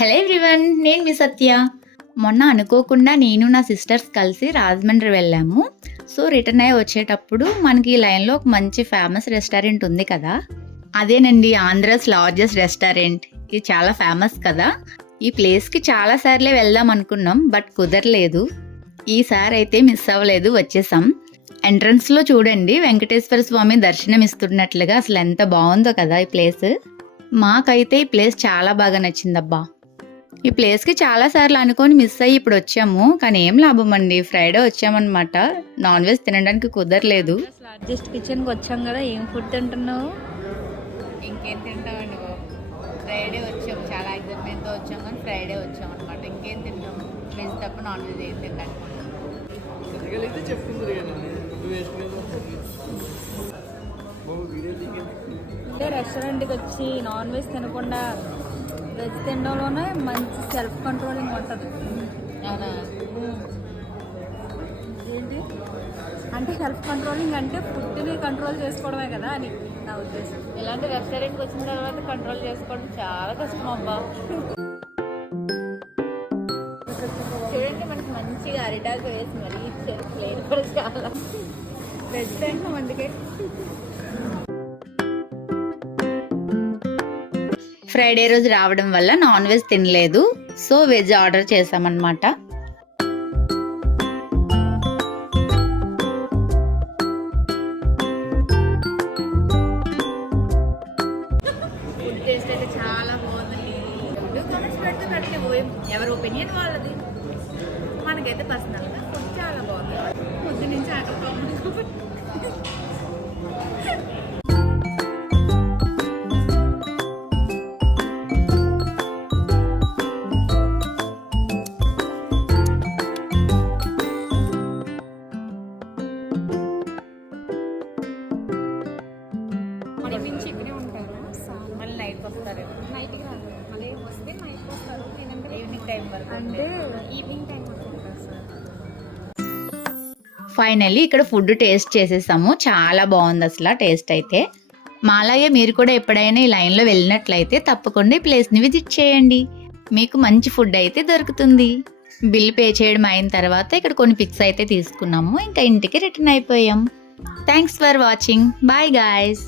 Hello everyone, నేను మీ సత్య. మొన్న అనుకోకుండా నేను నా సిస్టర్స్ కలిసి రాజమండ్రి వెళ్ళాము. సో రిటర్న్ అయ్యి వచ్చేటప్పుడు మనకి ఈ లైన్లో ఒక మంచి ఫేమస్ రెస్టారెంట్ ఉంది కదా, అదేనండి ఆంధ్రాస్ లార్జెస్ట్ రెస్టారెంట్. ఇది చాలా ఫేమస్ కదా. ఈ ప్లేస్కి చాలా సార్లే వెళ్దాం అనుకున్నాం, బట్ కుదరలేదు. ఈసారి అయితే మిస్ అవ్వలేదు, వచ్చేసాం. ఎంట్రన్స్లో చూడండి, వెంకటేశ్వర స్వామి దర్శనం ఇస్తున్నట్లుగా అసలు ఎంత బాగుందో కదా ఈ ప్లేస్. మాకైతే ఈ ప్లేస్ చాలా బాగా నచ్చిందబ్బా. ఈ ప్లేస్కి చాలా సార్లు అనుకొని మిస్ అయ్యి ఇప్పుడు వచ్చాము, కానీ ఏం లాభం అండి, ఫ్రైడే వచ్చామన్నమాట. నాన్ వెజ్ తినడానికి కుదరలేదు. లార్జెస్ట్ కిచెన్కి వచ్చాం కదా, ఏం ఫుడ్ తింటున్నావు? ఇంకేం తింటామండి బాబు, ఫ్రైడే వచ్చాము, చాలా ఎగ్జైట్మెంట్తో వచ్చాము, కానీ ఫ్రైడే వచ్చాము అనమాట. ఇంకేం తింటాము, వెజ్ తప్ప నాన్ వెజ్ ఏం తింటాను. అంటే రెస్టారెంట్కి వచ్చి నాన్ వెజ్ తినకుండా వెజ్ తినడంలోనే మంచి సెల్ఫ్ కంట్రోలింగ్ ఉంటుంది. అవునా? ఏంటి అంటే సెల్ఫ్ కంట్రోలింగ్ అంటే ఫుడ్ని కంట్రోల్ చేసుకోవడమే కదా అని నా ఉద్దేశం. ఇలాంటి రెస్టారెంట్కి వచ్చిన తర్వాత కంట్రోల్ చేసుకోవడం చాలా కష్టం అబ్బా. చూడండి, మనకి మంచిగా అరిటాకు వేసి మరీ ప్లేట్ కూడా చాలా వెజ్ తింటాం అందుకే. ఫ్రైడే రోజు రావడం వల్ల నాన్ వెజ్ తినలేదు, సో వెజ్ ఆర్డర్ చేసామన్నమాట. ఫుడ్ టేస్ట్ అయితే చాలా బాగుందండి. కామెంట్స్ పెడితే పెట్టలేవు, ఎవరి ఒపీనియన్ వాళ్ళది. మనకైతే పర్సనల్గా ఫుడ్ చాలా బాగుంది. పొద్దు నుంచి ఆకలి బాగుంది. నుంచి ఇక్కడే ఉంటారు, మళ్ళీ నైట్కి వస్తారు. నైట్కి రాదు, మళ్ళీ వస్తే నైట్కి వస్తారు, లేదంటే ఈవినింగ్ టైం వరకు అంటే ఈవినింగ్ టైం వరకు ఉంటారు సార్. ఫైనల్లీ ఇక్కడ ఫుడ్ టేస్ట్ చేసేసాము, చాలా బాగుంది అసలు టేస్ట్ అయితే. మాలాగే మీరు కూడా ఎప్పుడైనా ఈ లైన్లో వెళ్ళినట్లయితే తప్పకుండా ఈ ప్లేస్ని విజిట్ చేయండి, మీకు మంచి ఫుడ్ అయితే దొరుకుతుంది. బిల్ పే చేయడం అయిన తర్వాత ఇక్కడ కొన్ని పిక్స్ అయితే తీసుకున్నాము, ఇంకా ఇంటికి రిటర్న్ అయిపోయాం. Thanks for watching, bye guys.